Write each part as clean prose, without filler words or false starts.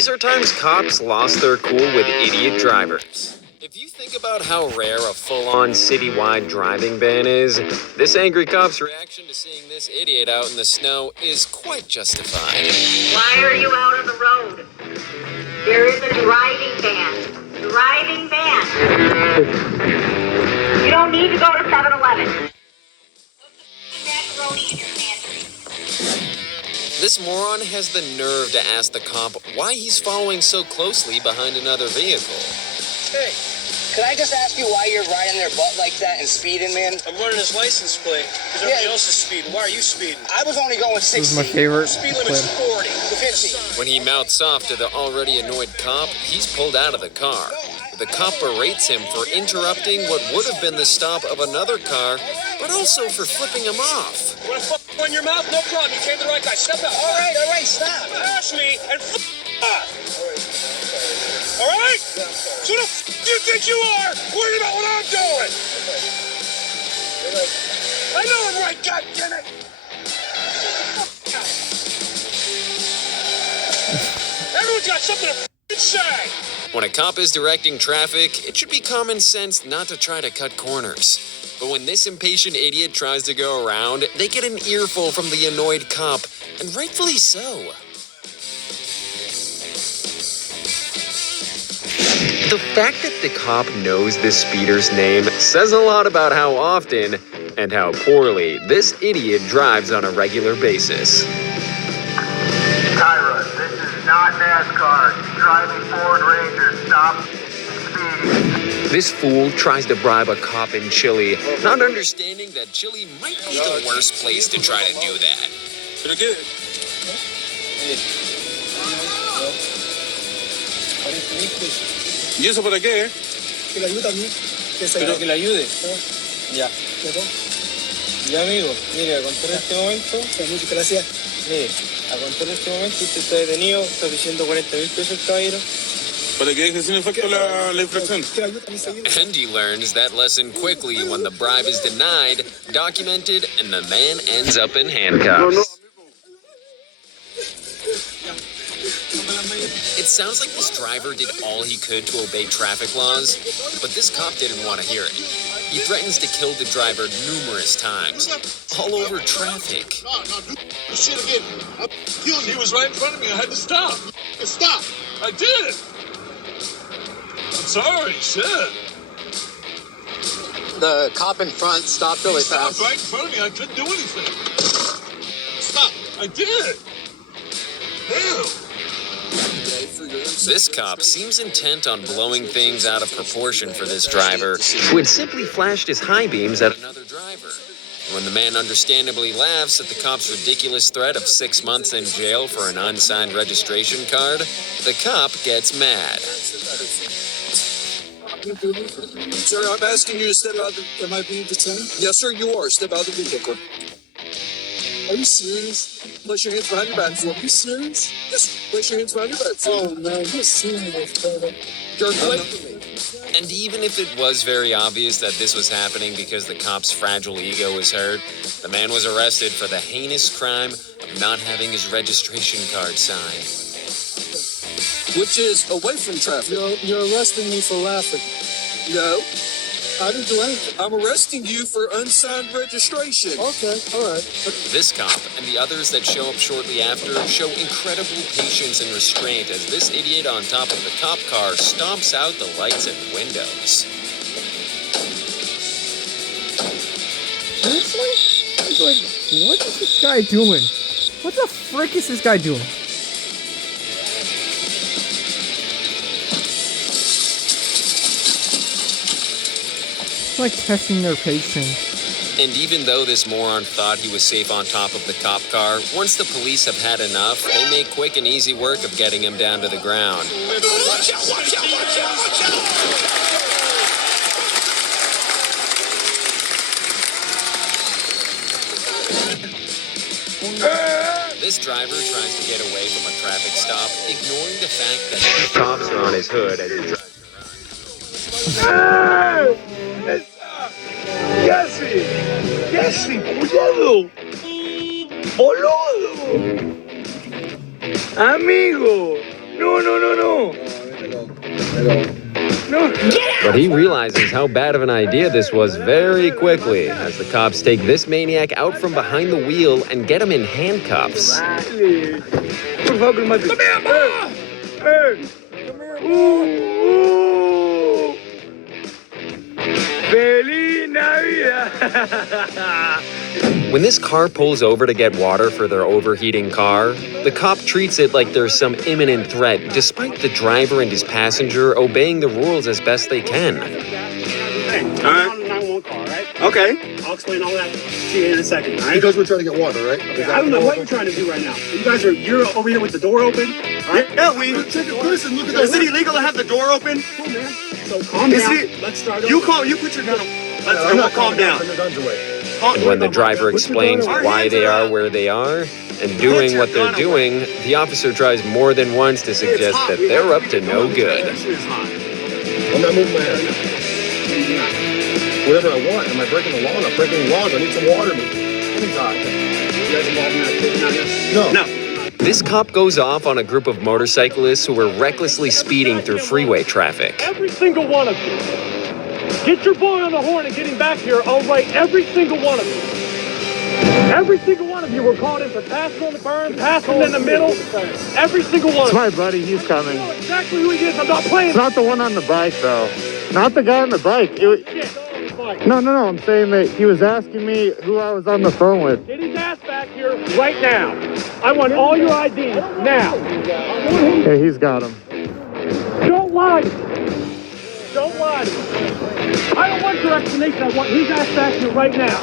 These are times cops lost their cool with idiot drivers. If you think about how rare a full-on citywide driving ban is, this angry cop's reaction to seeing this idiot out in the snow is quite justified. Why are you out on the road? There is a driving ban. Driving ban. You don't need to go to 7-Eleven. Put the macaroni in your pantry. This moron has the nerve to ask the cop why he's following so closely behind another vehicle. Hey, could I just ask you why you're riding their butt like that and speeding, man? I'm running his license plate because everybody else is speeding. Why are you speeding? I was only going 60. This is my favorite Speed limit's clip. 40. 50. When he mouths off to the already annoyed cop, he's pulled out of the car. The cop berates him for interrupting what would have been the stop of another car, but also for flipping him off. You want to fuck on your mouth? No problem. You came to the right guy. Step out. All right, stop. Pass me and fuck off. All right? So the f*** you think you are? Worry about what I'm doing. I know I'm right, goddammit. Everyone's got something to f***ing say. When a cop is directing traffic, it should be common sense not to try to cut corners. But when this impatient idiot tries to go around, they get an earful from the annoyed cop, and rightfully so. The fact that the cop knows this speeder's name says a lot about how often and how poorly this idiot drives on a regular basis. Tyra, this is not NASCAR. Driving Ford Ranger. Stop speeding. This fool tries to bribe a cop in Chile, not understanding that Chile might be the worst place to try to do that. Pero qué? ¿Y eso para qué? Que le ayude a mí. Pero que le ayude. Ya. Ya, amigo, mire, a contar este momento. Muchas gracias. Mire, a contar este momento, usted está detenido, está diciendo 40,000 pesos el caballero. Para que deje sin efecto la infracción. Que le ayude a mí seguir. And he learns that lesson quickly when the bribe is denied, documented, and the man ends up in handcuffs. It sounds like this driver did all he could to obey traffic laws, but this cop didn't want to hear it. He threatens to kill the driver numerous times, all over traffic. No, do this shit again. I'll kill you. He was right in front of me. I had to stop. Stop. I did. I'm sorry. Shit. The cop in front stopped really fast. Stop right in front of me. I couldn't do anything. Stop. I did. Damn. This cop seems intent on blowing things out of proportion for this driver, who had simply flashed his high beams at another driver. When the man understandably laughs at the cop's ridiculous threat of 6 months in jail for an unsigned registration card, the cop gets mad. Sir, I'm asking you to step out. Am I being detained? Yes, sir, you are. Step out of the vehicle. Are you serious? Place your hands behind your back. Are you serious? Yes. Place your hands behind your back. Oh, man, you're serious, brother. You're away from me. And even if it was very obvious that this was happening because the cop's fragile ego was hurt, the man was arrested for the heinous crime of not having his registration card signed. Which is away from traffic. You're arresting me for laughing. No. I didn't do anything. I'm arresting you for unsigned registration. Okay, all right. This cop and the others that show up shortly after show incredible patience and restraint as this idiot on top of the cop car stomps out the lights and windows. Seriously? It's like, what is this guy doing? What the frick is this guy doing? It's like testing their patience. And even though this moron thought he was safe on top of the cop car, once the police have had enough, they make quick and easy work of getting him down to the ground. Watch out, watch out, watch out, watch out. This driver tries to get away from a traffic stop, ignoring the fact that two cops are on his hood as he drives around. ¿Qué hace? ¿Qué hace, culiado? ¡Boludo! Amigo, But he realizes how bad of an idea this was very quickly as the cops take this maniac out from behind the wheel and get him in handcuffs. When this car pulls over to get water for their overheating car, the cop treats it like there's some imminent threat, despite the driver and his passenger obeying the rules as best they can. Hey, I'm on a 911 call, right? Okay. I'll explain all that to you in a second, all right? Because we're trying to get water, right? I don't know what you're trying to do right now. You're over here with the door open, all right? Yeah, Listen, look at is that. it illegal to have the door open? Cool, man. So calm down. Let's start over. You put your gun. Let's calm down. The guns away. And when the driver explains why they are where they are and doing what they're doing, the officer tries more than once to suggest that they're up to no good. I'm not moving my hand. Whatever I want. Am I breaking the law? I'm not breaking the laws. I need some water. Anytime. You guys involved in that taking out here? No. This cop goes off on a group of motorcyclists who were recklessly speeding through freeway traffic. Every single one of you. Get your boy on the horn and get him back here. I'll write every single one of you. Every single one of you were called in for passing on the berm, passing in the middle. Every single one. It's my buddy. He's coming. I know exactly who he is. I'm not playing. It's not the one on the bike, though. Not the guy on the bike. No. I'm saying that he was asking me who I was on the phone with. Get his ass back here right now. I want all your IDs now. Yeah, he's got him. Don't lie to me. Don't lie to me. I don't want your explanation. I want his ass back here right now.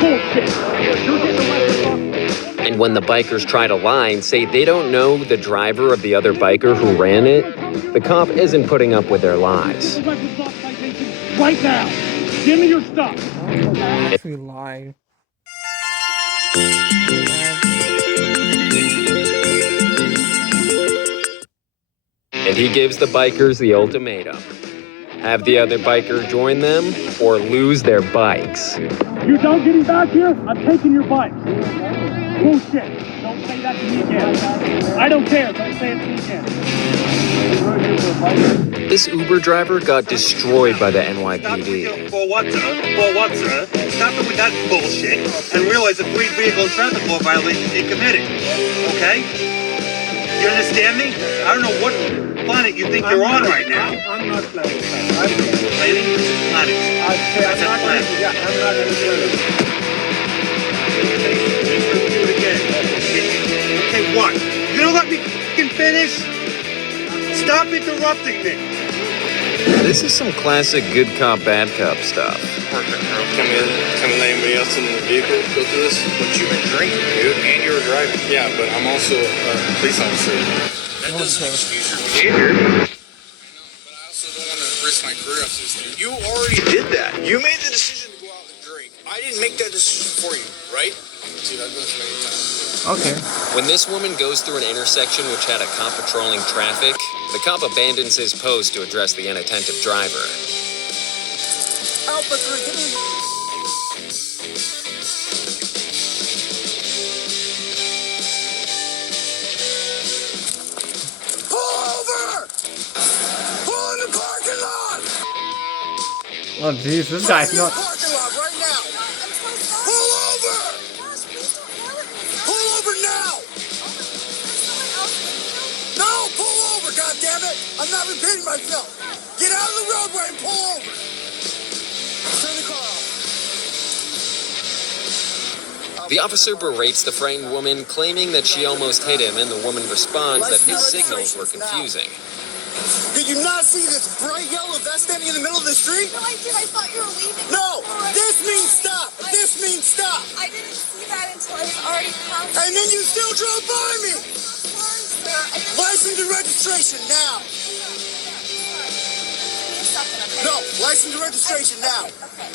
Bullshit. You're getting arrested. And when the bikers try to lie and say they don't know the driver of the other biker who ran it, the cop isn't putting up with their lies. Right now. Give me your stuff. We lie. And he gives the bikers the ultimatum. Have the other biker join them or lose their bikes. You don't get him back here, I'm taking your bike. Bullshit. Don't say that to me again. I don't care. Don't say it to me again. This Uber driver got destroyed by the NYPD. For what, sir? Stop it with that bullshit and realize the three vehicle traffic law violations he committed. Okay? You understand me? I don't know what planet you think you're on right now. I'm not planning. Planet? Planet. I'm not going to do it. Do it again. Okay, what? You don't let me f***ing finish? Stop interrupting me. This is some classic good cop, bad cop stuff. Come in anybody else in the vehicle go through this? But you've been drinking, dude, and you were driving. Yeah, but I'm also a police officer. That doesn't excuse your behavior. I know, but I also don't want to risk my career off this, dude. You already did that. You made the decision to go out and drink. I didn't make that decision for you, right? Dude, I've done this many times. Okay. When this woman goes through an intersection which had a cop patrolling traffic, the cop abandons his post to address the inattentive driver. Alpha 3, give me. Pull over! Pull in the parking lot! Oh, jeez, this guy's not. Parking lot right now! Pull over! Pull over now! No, pull over, goddammit! I'm not repeating myself! Get out of the roadway and pull over! Turn the car off. The officer berates the frightened woman, claiming that she almost hit him, and the woman responds that his signals were confusing. Did you not see this bright yellow vest standing in the middle of the street? No, I did. I thought you were leaving. No! This means stop! This means stop! I didn't see that until I was already past. And then you still drove by me! Sorry, sir. License and registration now! Give me a second, okay? No, license and registration now! Okay.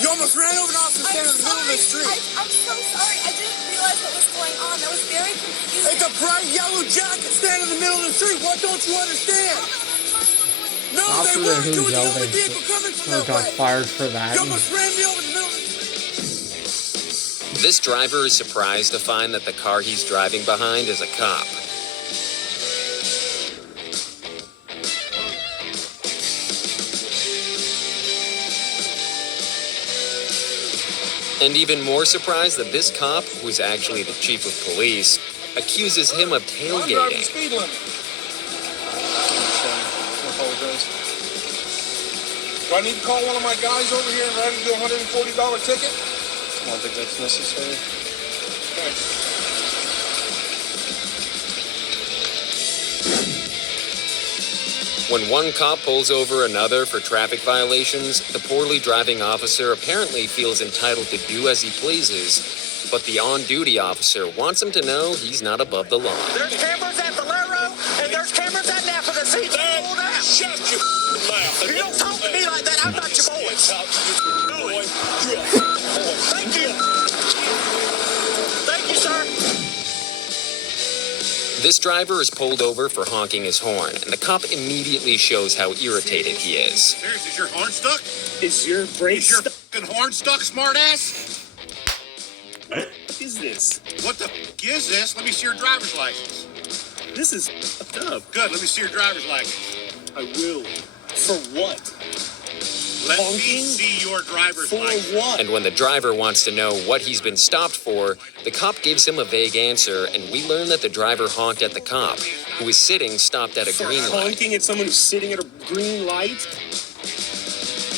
You almost ran over an officer standing in the middle of the street! I'm so sorry. I didn't realize what was going on. That was very confusing. It's a bright yellow jacket standing in the middle of the street! What don't you understand? No, Officer they weren't! who's There was another yelling vehicle coming from that got way! fired for that. You almost ran me over in the middle of the street! This driver is surprised to find that the car he's driving behind is a cop. And even more surprised that this cop, who's actually the chief of police, accuses him of I'm driving the tailgating. speed limit. I apologize. Do I need to call one of my guys over here and write him a $140 ticket? I don't think that's necessary. Okay. When one cop pulls over another for traffic violations, the poorly driving officer apparently feels entitled to do as he pleases, but the on-duty officer wants him to know he's not above the law. There's cameras at Valero, and there's cameras at Napa that see you pulled out. Shut your mouth. If you don't talk to me like that, I'm not your boy. Boy. Thank you. Thank you, sir. This driver is pulled over for honking his horn, and the cop immediately shows how irritated he is. Seriously, is your horn stuck? Is your brake Is your fucking horn stuck, smartass? What is this? What the is this? Let me see your driver's license. This is fucked up. Good, let me see your driver's license. I will. For what? Let me Honking? see your driver's For license. what? And when the driver wants to know what he's been stopped for, the cop gives him a vague answer, and we learn that the driver honked at the cop, who is sitting stopped at a For green light. honking at someone who's sitting at a green light?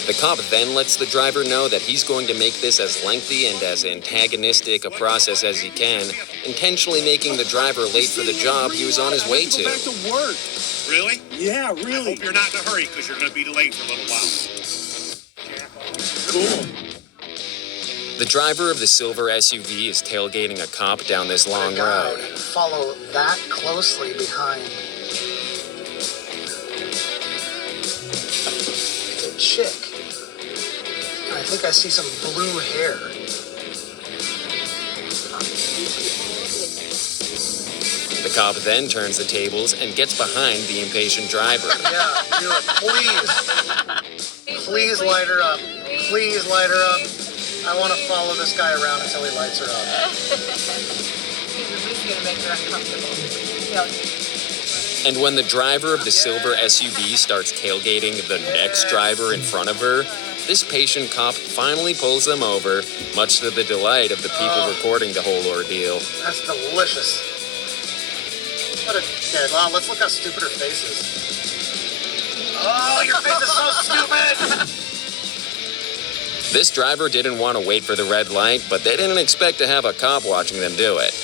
The cop then lets the driver know that he's going to make this as lengthy and as antagonistic a process as he can, intentionally making the driver late for the job he was on his way Go back to. to work. Really? Yeah, I really. hope you're not in a hurry because you're going to be delayed for a little while. Cool. The driver of the silver SUV is tailgating a cop down this long road. Follow that closely behind the chick. I think I see some blue hair. The cop then turns the tables and gets behind the impatient driver. Yeah, do it. Please. Please light her up. Please light her up. I want to follow this guy around until he lights her up. He's at least gonna make her uncomfortable. And when the driver of the silver SUV starts tailgating the next driver in front of her, this patient cop finally pulls them over, much to the delight of the people recording the whole ordeal. That's delicious. What a kid. Wow, let's look how stupid her face is. Oh, your face is so stupid! This driver didn't want to wait for the red light, but they didn't expect to have a cop watching them do it.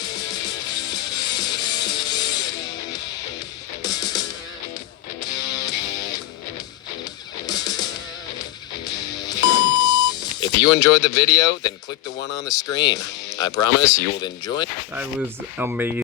If you enjoyed the video, then click the one on the screen. I promise you will enjoy. That was amazing.